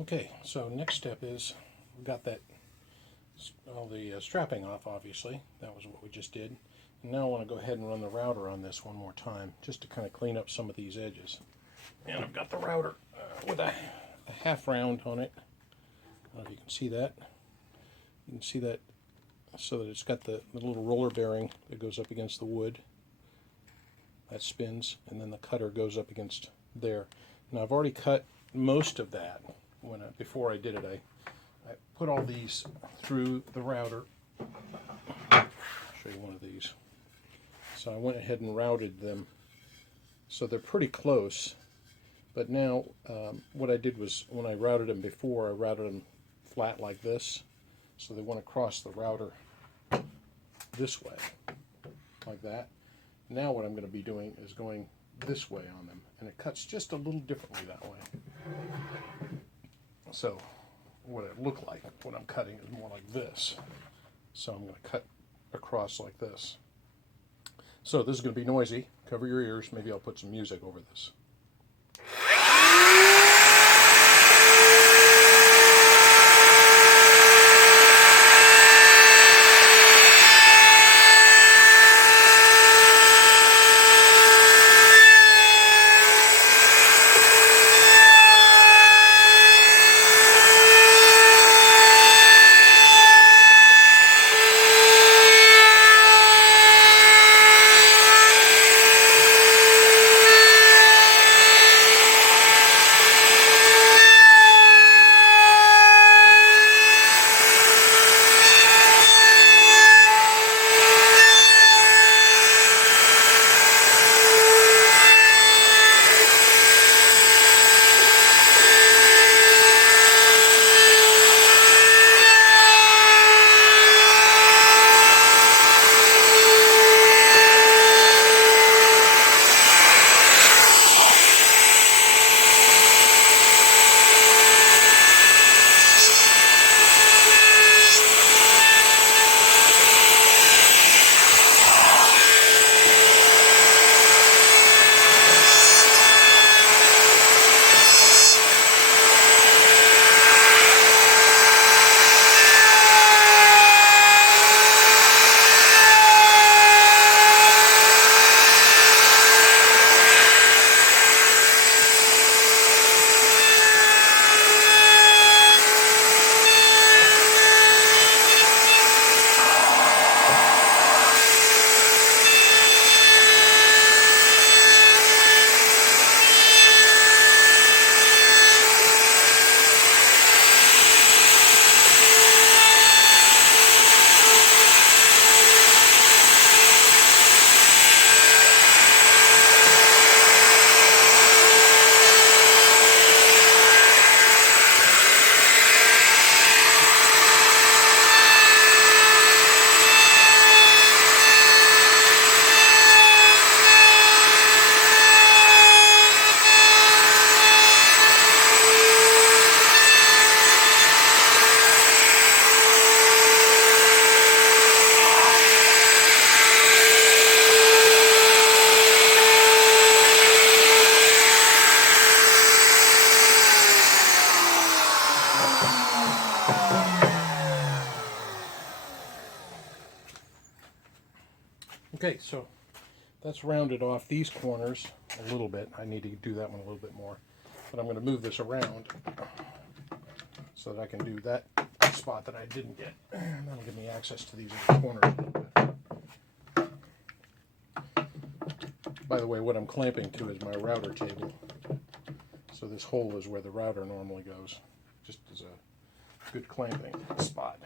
Okay, so next step is we've got that all the strapping off, obviously. That was what we just did. And now I want to go ahead and run the router on this one more time, just to kind of clean up some of these edges. And I've got the router with a half round on it. I don't know if you can see that. You can see that so that it's got the little roller bearing that goes up against the wood. That spins, and then the cutter goes up against there. Now I've already cut most of that. Before I did it, I put all these through the router. I'll show you one of these. So I went ahead and routed them. So they're pretty close. But now what I did was, when I routed them before, I routed them flat like this. So they went across the router this way, like that. Now what I'm going to be doing is going this way on them. And it cuts just a little differently that way. So what it looked like when I'm cutting is more like this. So I'm going to cut across like this. So this is going to be noisy. Cover your ears. Maybe I'll put some music over this. Okay, so that's rounded off these corners a little bit. I need to do that one a little bit more. But I'm going to move this around so that I can do that spot that I didn't get. And that'll give me access to these other corners a little bit. By the way, what I'm clamping to is my router table. So this hole is where the router normally goes, just as a good clamping spot.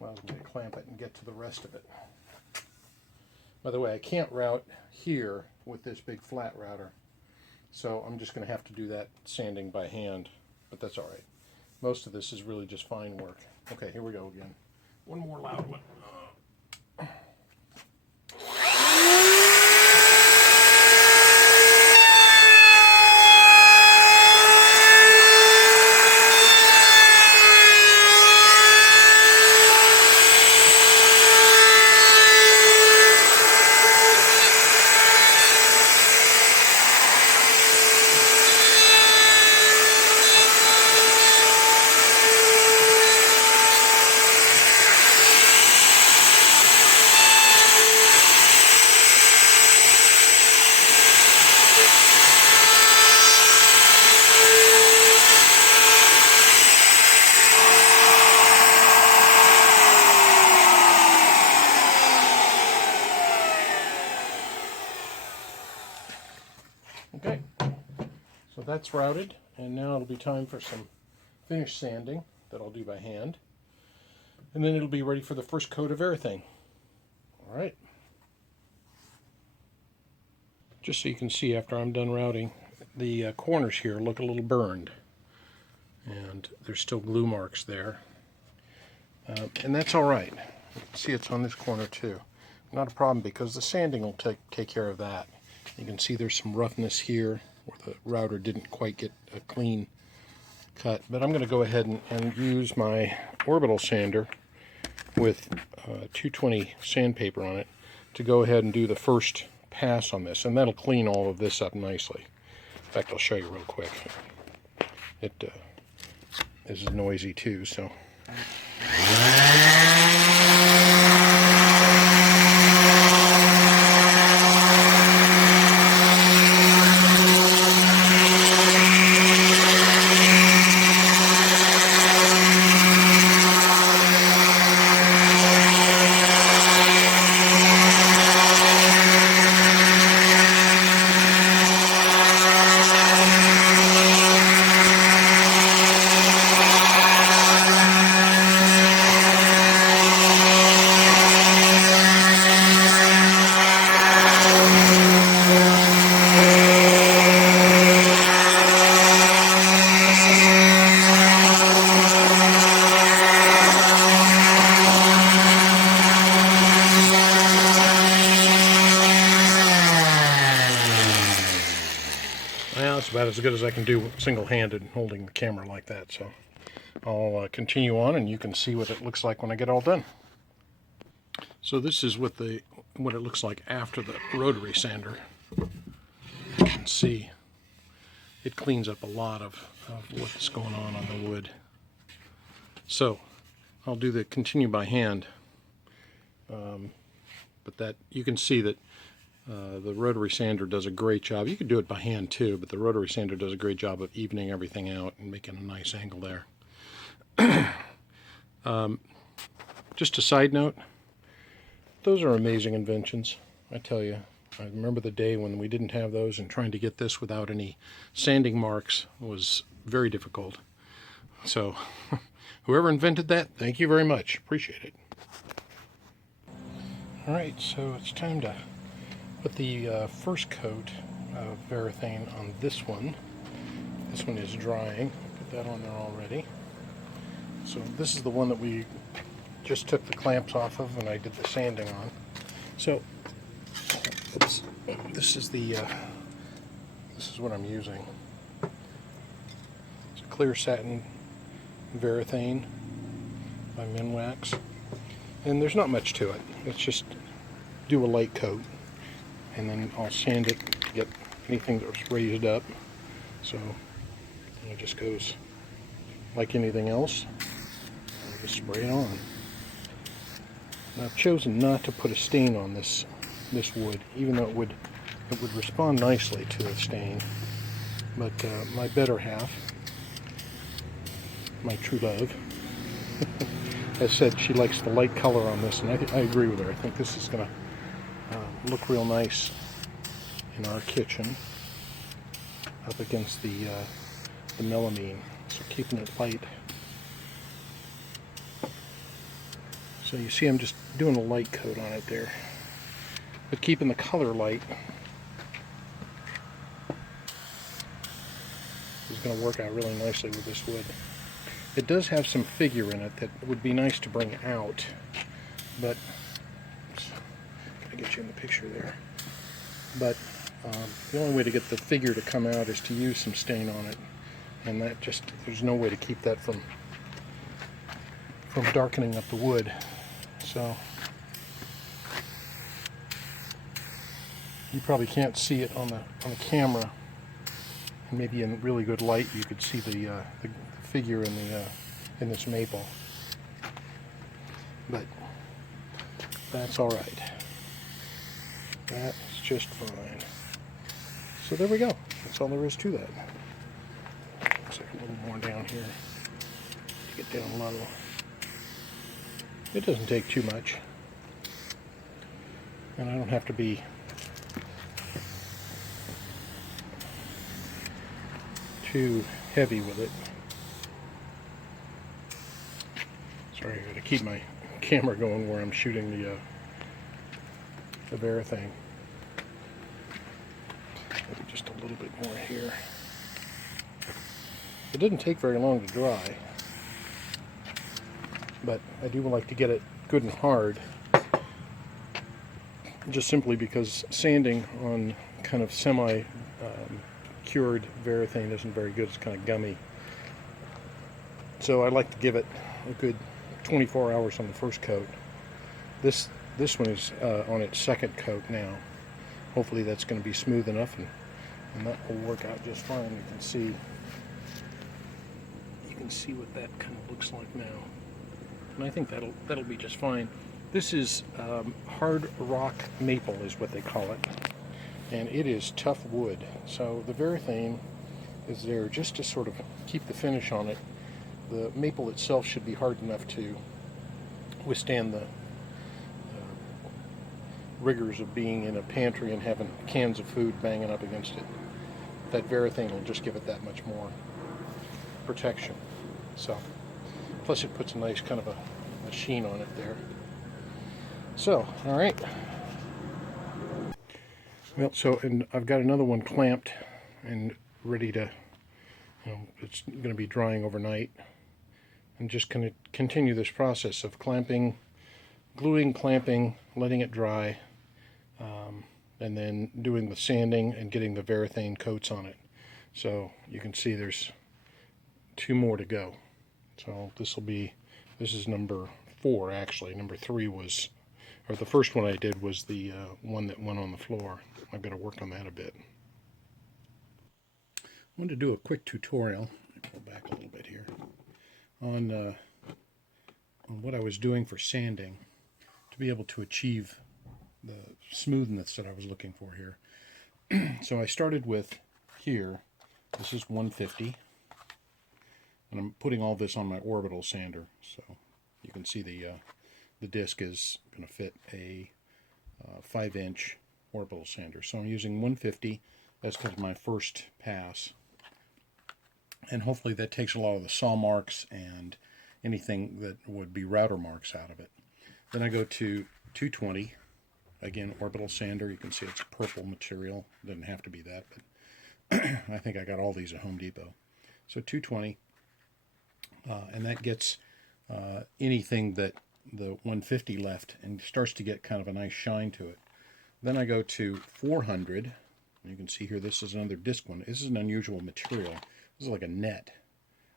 Allows me to clamp it and get to the rest of it. By the way, I can't route here with this big flat router, so I'm just going to have to do that sanding by hand, but that's all right. Most of this is really just fine work. Okay, here we go again. One more loud one. that's routed, and now it'll be time for some finish sanding that I'll do by hand. And then it'll be ready for the first coat of everything. All right. Just so you can see after I'm done routing, the corners here look a little burned. And there's still glue marks there. And that's all right. You can see it's on this corner too. Not a problem because the sanding will take care of that. You can see there's some roughness here where the router didn't quite get a clean cut. But I'm going to go ahead and use my orbital sander with 220 sandpaper on it to go ahead and do the first pass on this. And that'll clean all of this up nicely. In fact, I'll show you real quick. This is noisy too, so. Well, it's about as good as I can do single-handed holding the camera like that, so I'll continue on and you can see what it looks like when I get all done. So this is what it looks like after the rotary sander. You can see it cleans up a lot of what's going on the wood. So I'll do the continue by hand, but that you can see that the rotary sander does a great job. You could do it by hand too, but the rotary sander does a great job of evening everything out and making a nice angle there. Just a side note, those are amazing inventions, I tell you. I remember the day when we didn't have those, and trying to get this without any sanding marks was very difficult. So whoever invented that, thank you very much. Appreciate it. Alright, so it's time to put the first coat of Varathane on this one. This one is drying. Put that on there already. So this is the one that we just took the clamps off of and I did the sanding on. So this is what I'm using. It's a clear satin Varathane by Minwax, and there's not much to it. It's just do a light coat, and then I'll sand it to get anything that's raised up. So it just goes like anything else. I'll just spray it on. Now, I've chosen not to put a stain on this wood, even though it would respond nicely to a stain. But my better half, my true love, has said she likes the light color on this, and I agree with her. I think this is going to look real nice in our kitchen up against the melamine. So keeping it light. So you see I'm just doing a light coat on it there, but keeping the color light is going to work out really nicely with this wood. It does have some figure in it that would be nice to bring out, but I get you in the picture there. But the only way to get the figure to come out is to use some stain on it, and that just, there's no way to keep that from darkening up the wood. So you probably can't see it on the camera, and maybe in really good light you could see the figure in this maple, but that's all right. That's just fine. So there we go. That's all there is to that. Looks like a little more down here to get down low. It doesn't take too much, and I don't have to be too heavy with it. Sorry, I got to keep my camera going where I'm shooting the Varathane. Maybe just a little bit more here. It didn't take very long to dry, but I do like to get it good and hard, just simply because sanding on kind of semi-cured Varathane isn't very good. It's kind of gummy. So I like to give it a good 24 hours on the first coat. This one is on its second coat now. Hopefully that's going to be smooth enough, and that will work out just fine. You can see what that kind of looks like now, and I think that'll be just fine. This is hard rock maple is what they call it, and it is tough wood. So the Varathane is there just to sort of keep the finish on it. The maple itself should be hard enough to withstand the rigors of being in a pantry and having cans of food banging up against it. That Varathane will just give it that much more protection. So, plus it puts a nice kind of a sheen on it there. So, all right. Well, and I've got another one clamped and ready to, it's going to be drying overnight. I'm just going to continue this process of clamping, gluing, clamping, letting it dry, and then doing the sanding and getting the Varathane coats on it. So you can see there's 2 more to go. So this is number 4 actually. Number 3 was, or the first one I did was the one that went on the floor. I've got to work on that a bit. I wanted to do a quick tutorial. Let me pull back a little bit here on what I was doing for sanding to be able to achieve the smoothness that I was looking for here. So I started with here. This is 150, and I'm putting all this on my orbital sander. So you can see the disc is going to fit a 5-inch orbital sander. So I'm using 150. That's kind of my first pass. And hopefully that takes a lot of the saw marks and anything that would be router marks out of it. Then I go to 220. Again, orbital sander. You can see it's purple material. Doesn't have to be that, but I think I got all these at Home Depot. So 220. And that gets anything that the 150 left and starts to get kind of a nice shine to it. Then I go to 400. You can see here this is another disc one. This is an unusual material. This is like a net.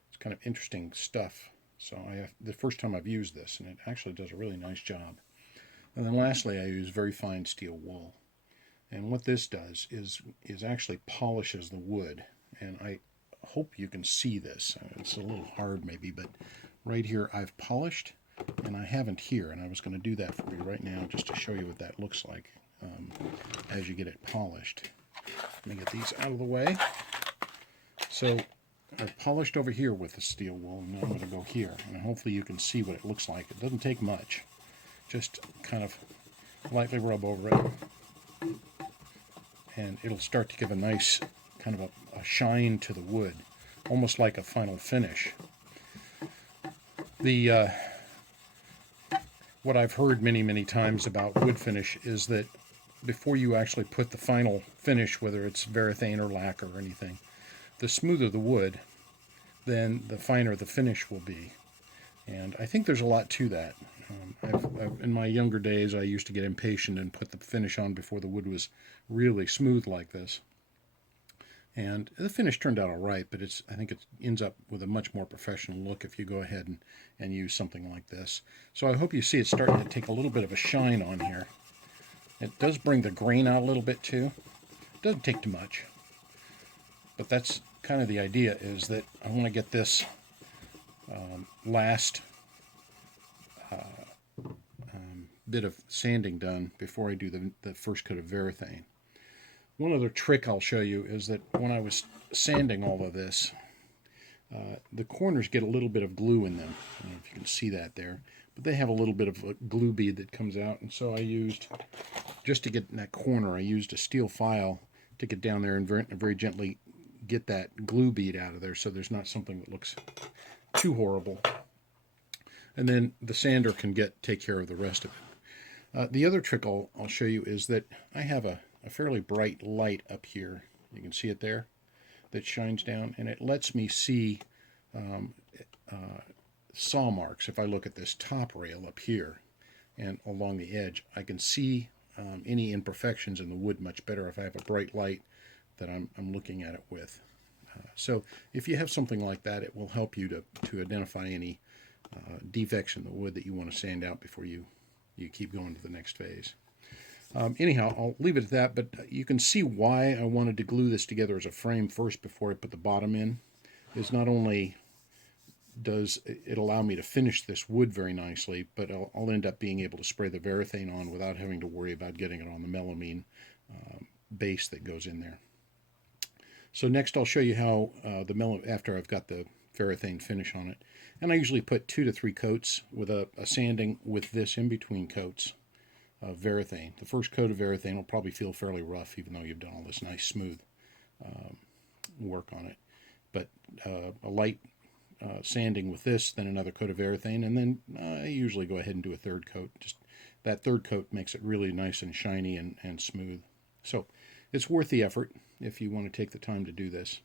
It's kind of interesting stuff. So the first time I've used this, and it actually does a really nice job. And then lastly, I use very fine steel wool. And what this does is actually polishes the wood. And I hope you can see this. It's a little hard maybe, but right here I've polished, and I haven't here. And I was going to do that for you right now just to show you what that looks like as you get it polished. Let me get these out of the way. So I've polished over here with the steel wool, and now I'm going to go here. And hopefully you can see what it looks like. It doesn't take much. Just kind of lightly rub over it, and it'll start to give a nice kind of a shine to the wood, almost like a final finish. What I've heard many times about wood finish is that before you actually put the final finish, whether it's Varathane or lacquer or anything, the smoother the wood, then the finer the finish will be. And I think there's a lot to that. In my younger days, I used to get impatient and put the finish on before the wood was really smooth like this. And the finish turned out all right, but I think it ends up with a much more professional look if you go ahead and use something like this. So I hope you see it's starting to take a little bit of a shine on here. It does bring the grain out a little bit too. It doesn't take too much. But that's kind of the idea, is that I want to get this last bit of sanding done before I do the first coat of Varathane. One other trick I'll show you is that when I was sanding all of this, the corners get a little bit of glue in them. I don't know if you can see that there, but they have a little bit of a glue bead that comes out, and so I used, just to get in that corner, I used a steel file to get down there and very gently get that glue bead out of there so there's not something that looks too horrible. And then the sander can take care of the rest of it. The other trick I'll show you is that I have a fairly bright light up here. You can see it there that shines down, and it lets me see saw marks. If I look at this top rail up here and along the edge, I can see any imperfections in the wood much better if I have a bright light that I'm looking at it with. So if you have something like that, it will help you to identify any defects in the wood that you want to sand out before you keep going to the next phase. Anyhow, I'll leave it at that, but you can see why I wanted to glue this together as a frame first before I put the bottom in. Is not only does it allow me to finish this wood very nicely, but I'll end up being able to spray the varathane on without having to worry about getting it on the melamine base that goes in there. So next I'll show you how after I've got the varathane finish on it. And I usually put 2 to 3 coats with a sanding with this in between coats of varathane. The first coat of varathane will probably feel fairly rough even though you've done all this nice smooth work on it. But a light sanding with this, then another coat of varathane, and then I usually go ahead and do a third coat. Just that third coat makes it really nice and shiny and smooth. So it's worth the effort if you want to take the time to do this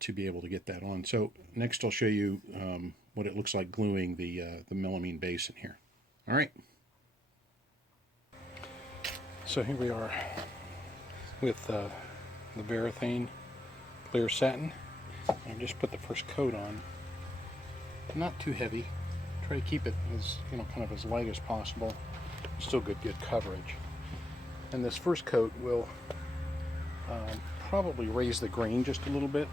to be able to get that on. So next I'll show you what it looks like gluing the melamine base in here. All right. So here we are with the varathane clear satin. I've just put the first coat on. Not too heavy. Try to keep it as kind of as light as possible. Still good coverage. And this first coat will probably raise the grain just a little bit.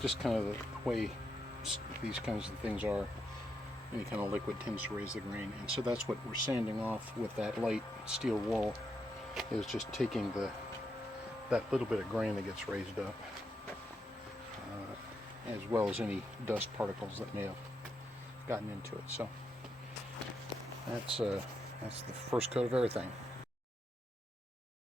Just kind of the way these kinds of things are. Any kind of liquid tends to raise the grain, and so that's what we're sanding off with that light steel wool. Is just taking that little bit of grain that gets raised up. As well as any dust particles that may have gotten into it. So that's the first coat of everything.